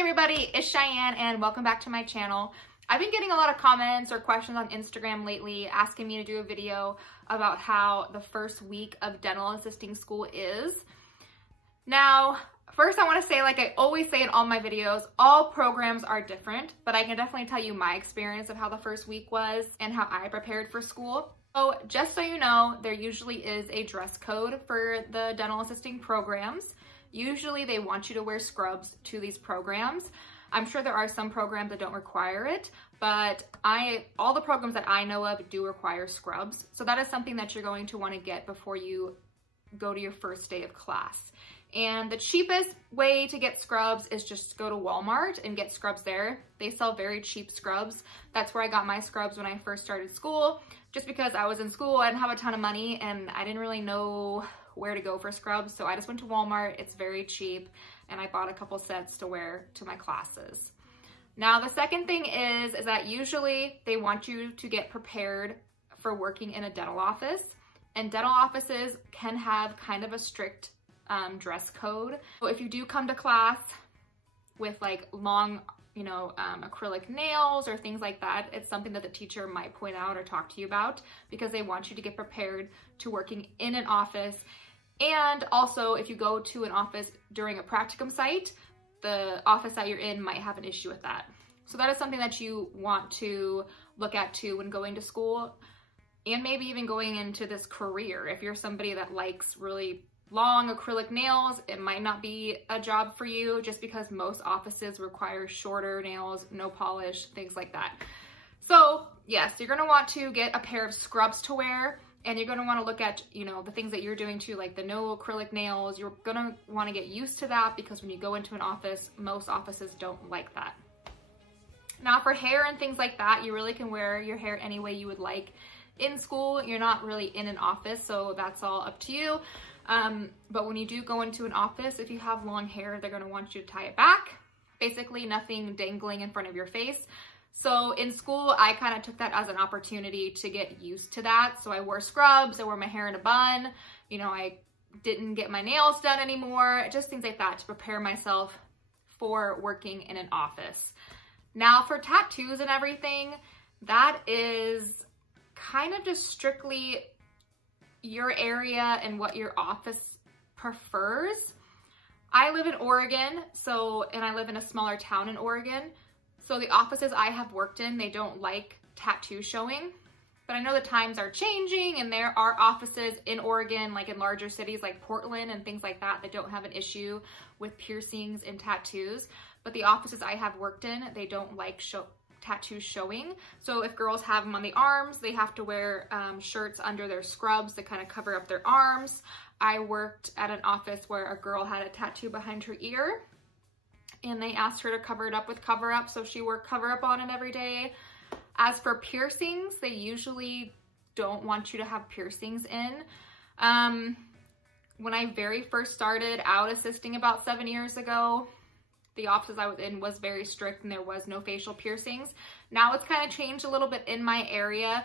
Hey everybody, it's Cheyenne and welcome back to my channel. I've been getting a lot of comments or questions on Instagram lately asking me to do a video about how the first week of dental assisting school is. Now, first I want to say, like I always say in all my videos, all programs are different, but I can definitely tell you my experience of how the first week was and how I prepared for school. So just so you know, there usually is a dress code for the dental assisting programs. Usually they want you to wear scrubs to these programs. I'm sure there are some programs that don't require it, but all the programs that I know of do require scrubs. So that is something that you're going to want to get before you go to your first day of class. And the cheapest way to get scrubs is just go to Walmart and get scrubs there. They sell very cheap scrubs. That's where I got my scrubs when I first started school, just because I was in school, I didn't have a ton of money and I didn't really know where to go for scrubs. So I just went to Walmart, it's very cheap, and I bought a couple sets to wear to my classes. Now, the second thing is that usually they want you to get prepared for working in a dental office, and dental offices can have kind of a strict dress code. So if you do come to class with like long, acrylic nails or things like that, it's something that the teacher might point out or talk to you about because they want you to get prepared to working in an office. And also, if you go to an office during a practicum site, the office that you're in might have an issue with that. So that is something that you want to look at too when going to school and maybe even going into this career. If you're somebody that likes really long acrylic nails, it might not be a job for you just because most offices require shorter nails, no polish, things like that. So yes, you're gonna want to get a pair of scrubs to wear, and you're gonna wanna look at, the things that you're doing too, like the no acrylic nails. You're gonna wanna get used to that because when you go into an office, most offices don't like that. Now for hair and things like that, you really can wear your hair any way you would like in school. You're not really in an office, so that's all up to you. But when you do go into an office, if you have long hair, they're going to want you to tie it back. Basically nothing dangling in front of your face. So in school, I kind of took that as an opportunity to get used to that. So I wore scrubs, I wore my hair in a bun, I didn't get my nails done anymore, just things like that to prepare myself for working in an office. Now for tattoos and everything, that is kind of just strictly your area and what your office prefers. I live in Oregon, and I live in a smaller town in Oregon. So the offices I have worked in, they don't like tattoo showing, but I know the times are changing and there are offices in Oregon, like in larger cities like Portland and things like that, that don't have an issue with piercings and tattoos. But the offices I have worked in, they don't like tattoos showing. So if girls have them on the arms, they have to wear shirts under their scrubs to kind of cover up their arms. I worked at an office where a girl had a tattoo behind her ear and they asked her to cover it up with cover up, so she wore cover up on it every day. As for piercings, they usually don't want you to have piercings in. When I very first started out assisting about 7 years ago, the offices I was in was very strict and there was no facial piercings. Now it's kind of changed a little bit in my area.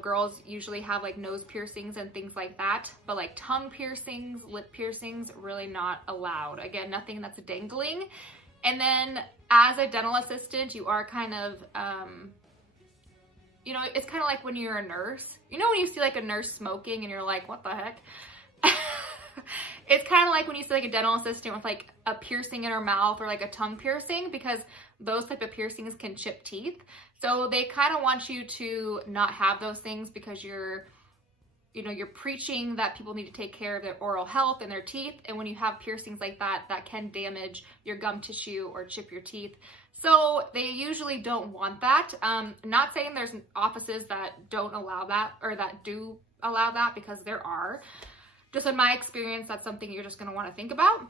Girls usually have like nose piercings and things like that, but like tongue piercings, lip piercings, really not allowed. Again, nothing that's dangling. And then as a dental assistant, you are kind of, it's kind of like when you're a nurse. When you see like a nurse smoking and you're like, what the heck? It's kind of like when you see like a dental assistant with like a piercing in her mouth or like a tongue piercing, because those type of piercings can chip teeth. So they kind of want you to not have those things because you're preaching that people need to take care of their oral health and their teeth. And when you have piercings like that, that can damage your gum tissue or chip your teeth. So they usually don't want that. Not saying there's offices that don't allow that or that do allow that, because there are. Just in my experience, that's something you're just gonna wanna think about.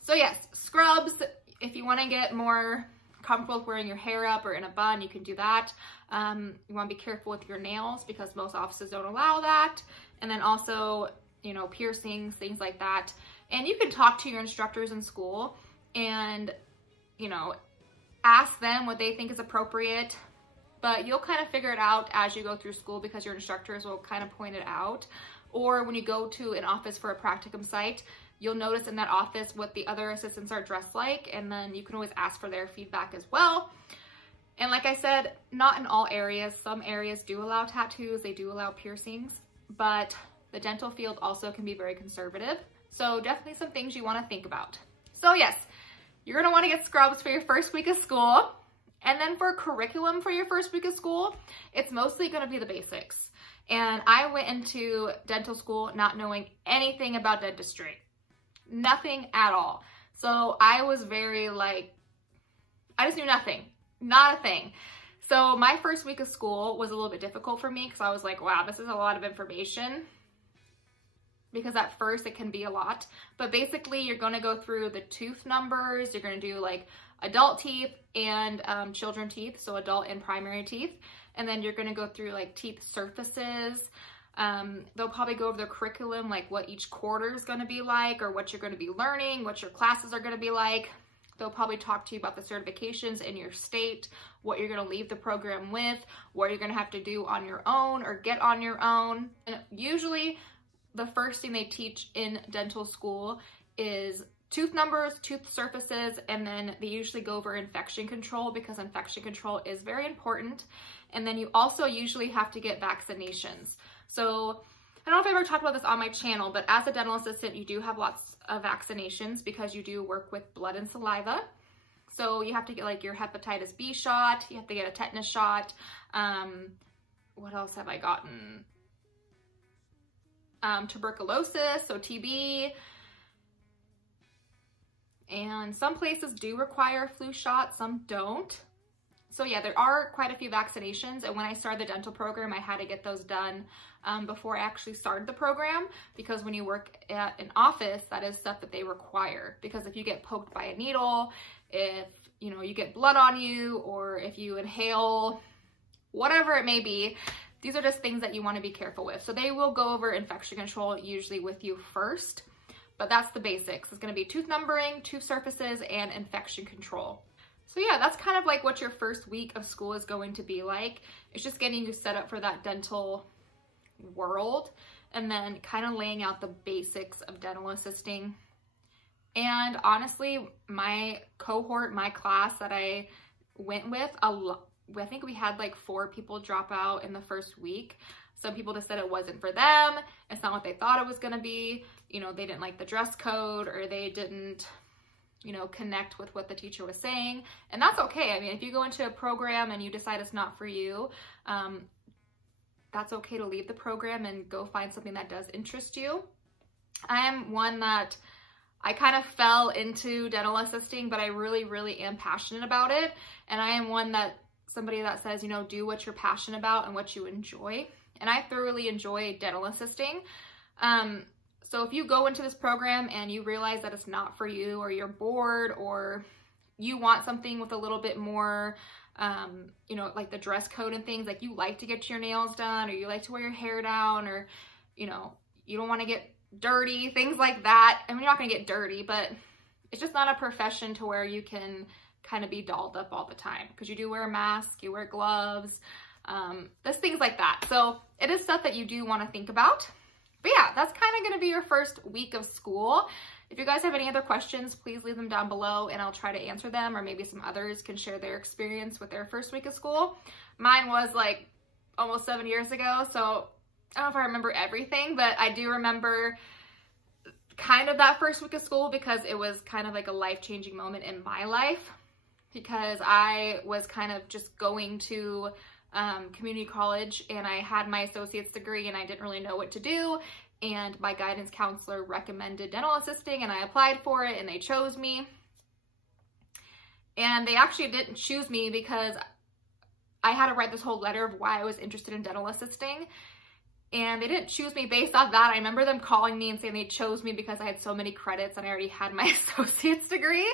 So yes, scrubs, if you wanna get more comfortable with wearing your hair up or in a bun, you can do that. You wanna be careful with your nails because most offices don't allow that. And then also, piercings, things like that. And you can talk to your instructors in school and, ask them what they think is appropriate, but you'll kind of figure it out as you go through school because your instructors will kind of point it out. Or when you go to an office for a practicum site, you'll notice in that office what the other assistants are dressed like, and then you can always ask for their feedback as well. And like I said, not in all areas. Some areas do allow tattoos, they do allow piercings, but the dental field also can be very conservative. So definitely some things you want to think about. So yes, you're going to want to get scrubs for your first week of school. And then for curriculum for your first week of school, it's mostly going to be the basics. And I went into dental school not knowing anything about dentistry. Nothing at all. So I was very like, I just knew nothing. Not a thing. So my first week of school was a little bit difficult for me because I was like, wow, this is a lot of information. Because at first it can be a lot. But basically you're going to go through the tooth numbers. You're going to do like adult teeth and children teeth, so adult and primary teeth. And then you're going to go through like teeth surfaces. They'll probably go over the curriculum, like what each quarter is going to be like, or what you're going to be learning, what your classes are going to be like. They'll probably talk to you about the certifications in your state, what you're going to leave the program with, what you're going to have to do on your own or get on your own. And usually the first thing they teach in dental school is tooth numbers, tooth surfaces, and then they usually go over infection control because infection control is very important. And then you also usually have to get vaccinations. So I don't know if I ever talked about this on my channel, but as a dental assistant, you do have lots of vaccinations because you do work with blood and saliva. So you have to get like your hepatitis B shot, you have to get a tetanus shot. What else have I gotten? Tuberculosis, so TB. And some places do require a flu shot, some don't. So yeah, there are quite a few vaccinations. And when I started the dental program, I had to get those done before I actually started the program, because when you work at an office, that is stuff that they require. Because if you get poked by a needle, if you get blood on you, or if you inhale, whatever it may be, these are just things that you want to be careful with. So they will go over infection control usually with you first, but that's the basics. It's going to be tooth numbering, tooth surfaces, and infection control. So yeah, that's kind of like what your first week of school is going to be like. It's just getting you set up for that dental world, and then kind of laying out the basics of dental assisting. And honestly, my cohort, my class that I went with, I think we had like 4 people drop out in the first week. Some people just said it wasn't for them. It's not what they thought it was going to be. They didn't like the dress code, or they didn't, connect with what the teacher was saying. And that's okay. I mean, if you go into a program and you decide it's not for you, that's okay to leave the program and go find something that does interest you. I am one that I kind of fell into dental assisting, but I really, really am passionate about it. And I am somebody that says, do what you're passionate about and what you enjoy. And I thoroughly enjoy dental assisting. So if you go into this program and you realize that it's not for you, or you're bored, or you want something with a little bit more, like the dress code and things, like you like to get your nails done, or you like to wear your hair down, or, you don't want to get dirty, things like that. I mean, you're not going to get dirty, but it's just not a profession to where you can kind of be dolled up all the time, because you do wear a mask, you wear gloves, there's things like that. So it is stuff that you do want to think about. But yeah, that's kind of going to be your first week of school. If you guys have any other questions, please leave them down below and I'll try to answer them, or maybe some others can share their experience with their first week of school. Mine was like almost 7 years ago, so I don't know if I remember everything, but I do remember kind of that first week of school because it was kind of like a life-changing moment in my life, because I was kind of just going to community college and I had my associate's degree and I didn't really know what to do, and my guidance counselor recommended dental assisting and I applied for it and they chose me. And they actually didn't choose me because I had to write this whole letter of why I was interested in dental assisting, and they didn't choose me based off that. I remember them calling me and saying they chose me because I had so many credits and I already had my associate's degree,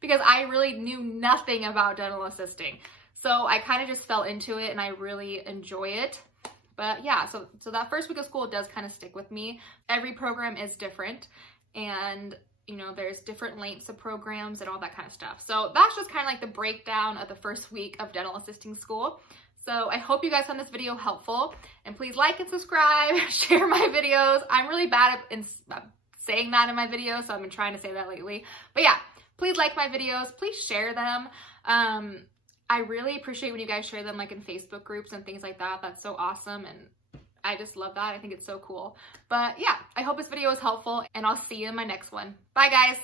because I really knew nothing about dental assisting. So I kind of just fell into it and I really enjoy it. But yeah, so that first week of school does kind of stick with me. Every program is different, and there's different lengths of programs and all that kind of stuff. So that's just kind of like the breakdown of the first week of dental assisting school. So I hope you guys found this video helpful, and please like and subscribe, share my videos. I'm really bad at saying that in my videos, so I've been trying to say that lately. But yeah, please like my videos, please share them. I really appreciate when you guys share them like in Facebook groups and things like that. That's so awesome, and I just love that. I think it's so cool. But yeah, I hope this video was helpful, and I'll see you in my next one. Bye guys.